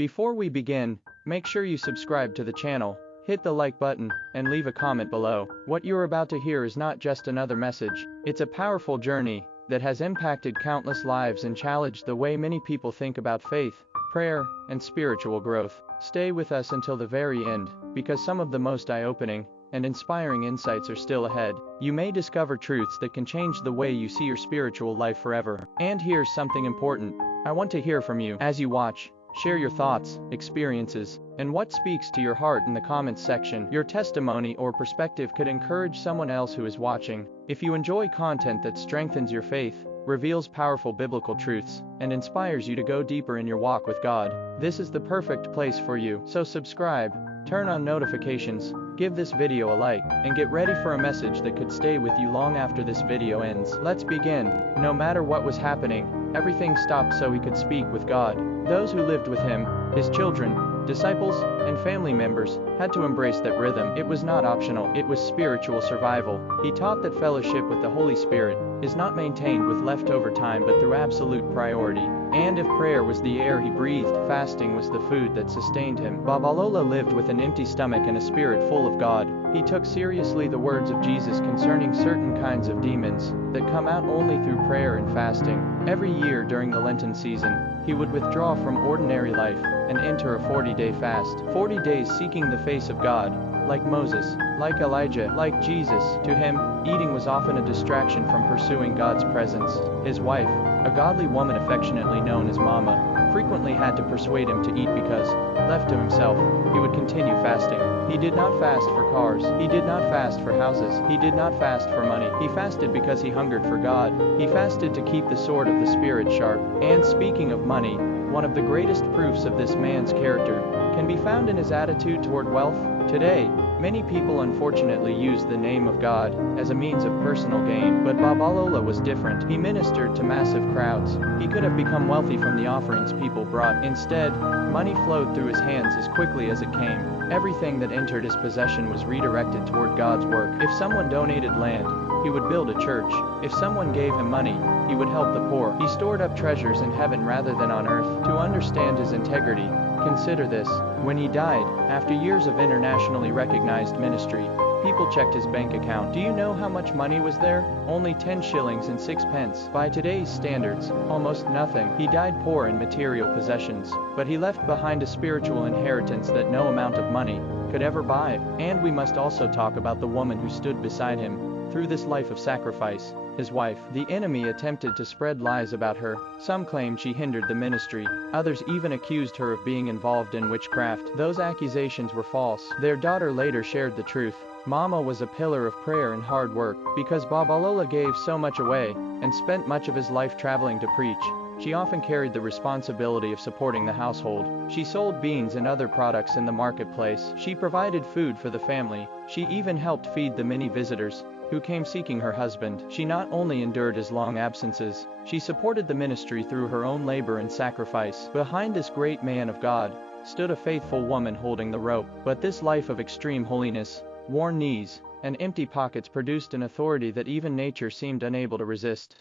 Before we begin, make sure you subscribe to the channel, hit the like button, and leave a comment below. What you're about to hear is not just another message, it's a powerful journey that has impacted countless lives and challenged the way many people think about faith, prayer, and spiritual growth. Stay with us until the very end, because some of the most eye-opening and inspiring insights are still ahead. You may discover truths that can change the way you see your spiritual life forever. And here's something important. I want to hear from you. As you watch, share your thoughts, experiences, and what speaks to your heart in the comments section. Your testimony or perspective could encourage someone else who is watching. If you enjoy content that strengthens your faith, reveals powerful biblical truths, and inspires you to go deeper in your walk with God, this is the perfect place for you. So subscribe, turn on notifications, give this video a like, and get ready for a message that could stay with you long after this video ends. Let's begin. No matter what was happening, everything stopped so he could speak with God. Those who lived with him, his children, disciples, and family members, had to embrace that rhythm. It was not optional, it was spiritual survival. He taught that fellowship with the Holy Spirit is not maintained with leftover time but through absolute priority. And if prayer was the air he breathed, fasting was the food that sustained him. Babalola lived with an empty stomach and a spirit full of God. He took seriously the words of Jesus concerning certain kinds of demons that come out only through prayer and fasting. Every year during the Lenten season, he would withdraw from ordinary life and enter a 40-day fast. 40 days seeking the face of God. Like Moses, like Elijah, like Jesus, to him, eating was often a distraction from pursuing God's presence. His wife, a godly woman affectionately known as Mama, frequently had to persuade him to eat because, left to himself, he would continue fasting. He did not fast for cars. He did not fast for houses. He did not fast for money. He fasted because he hungered for God. He fasted to keep the sword of the Spirit sharp. And speaking of money, one of the greatest proofs of this man's character can be found in his attitude toward wealth. Today, many people unfortunately use the name of God as a means of personal gain, but Babalola was different. He ministered to massive crowds. He could have become wealthy from the offerings people brought. Instead, money flowed through his hands as quickly as it came. Everything that entered his possession was redirected toward God's work. If someone donated land, he would build a church. If someone gave him money, he would help the poor. He stored up treasures in heaven rather than on earth. To understand his integrity, consider this. When he died, after years of internationally recognized ministry, people checked his bank account. Do you know how much money was there? Only 10 shillings and 6 pence. By today's standards, almost nothing. He died poor in material possessions, but he left behind a spiritual inheritance that no amount of money could ever buy. And we must also talk about the woman who stood beside him through this life of sacrifice. His wife. The enemy attempted to spread lies about her. Some claimed she hindered the ministry. Others even accused her of being involved in witchcraft. Those accusations were false. Their daughter later shared the truth. Mama was a pillar of prayer and hard work. Because Babalola gave so much away and spent much of his life traveling to preach, she often carried the responsibility of supporting the household. She sold beans and other products in the marketplace. She provided food for the family. She even helped feed the many visitors who came seeking her husband. She not only endured his long absences, she supported the ministry through her own labor and sacrifice. Behind this great man of God stood a faithful woman holding the rope. But this life of extreme holiness, worn knees, and empty pockets produced an authority that even nature seemed unable to resist.